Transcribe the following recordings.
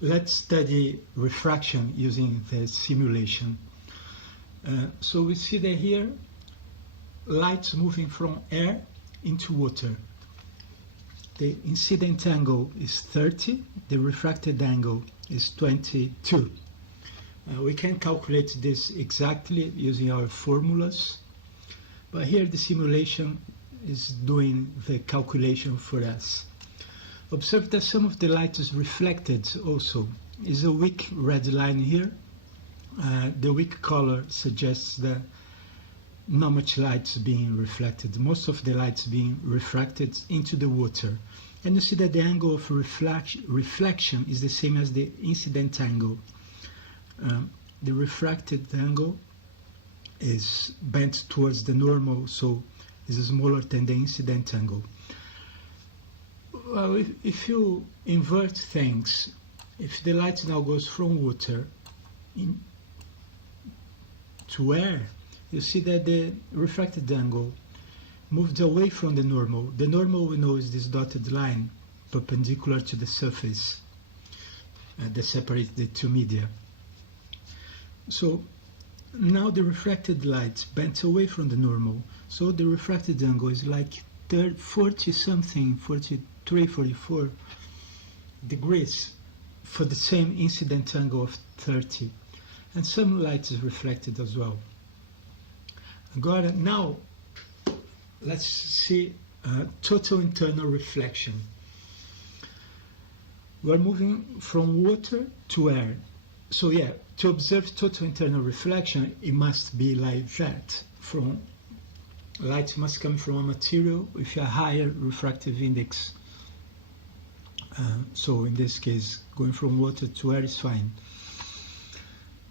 let's study refraction using the simulation. So we see that here light moving from air into water. The incident angle is 30, the refracted angle is 22. We can calculate this exactly using our formulas, but here the simulation is doing the calculation for us. Observe that some of the light is reflected also. Is a weak red line here. The weak color suggests that not much light is being reflected. Most of the light is being refracted into the water. And you see that the angle of reflection is the same as the incident angle. The refracted angle is bent towards the normal, so is smaller than the incident angle. Well, if you invert things, if the light now goes from water to air, you see that the refracted angle moved away from the normal. The normal we know is this dotted line perpendicular to the surface that separates the two media. So now the refracted light bent away from the normal, so the refracted angle is like 40 something, 43, 44 degrees for the same incident angle of 30, and some light is reflected as well. Now let's see total internal reflection. We're moving from water to air. So yeah, to observe total internal reflection, it must be like that. Light must come from a material with a higher refractive index. So in this case, going from water to air is fine.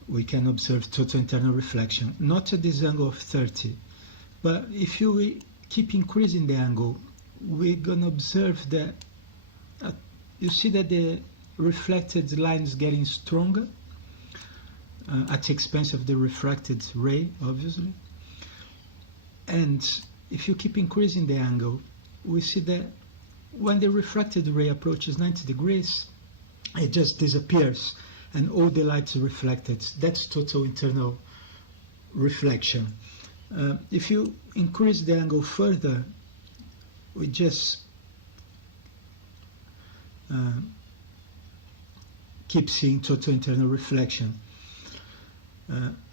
We can observe total internal reflection, not at this angle of 30. But if you keep increasing the angle, we're going to observe that you see that the reflected line is getting stronger at the expense of the refracted ray, obviously. And if you keep increasing the angle, we see that when the refracted ray approaches 90 degrees, it just disappears and all the light is reflected. That's total internal reflection. If you increase the angle further, we just keep seeing total internal reflection.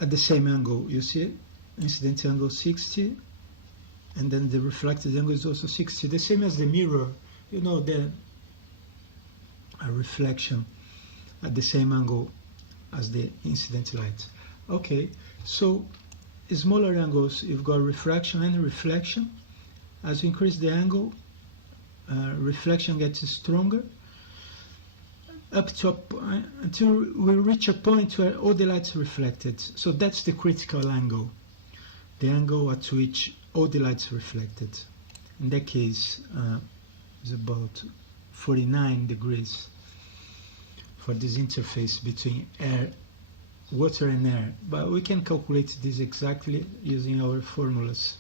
At the same angle, you see incident angle 60, and then the reflected angle is also 60, the same as the mirror, you know, the reflection at the same angle as the incident light. Okay, so smaller angles, you've got refraction and reflection. As you increase the angle, reflection gets stronger until we reach a point where all the light is reflected. So that's the critical angle, the angle at which all the light is reflected. In that case, is about 49 degrees for this interface between water and air. But we can calculate this exactly using our formulas.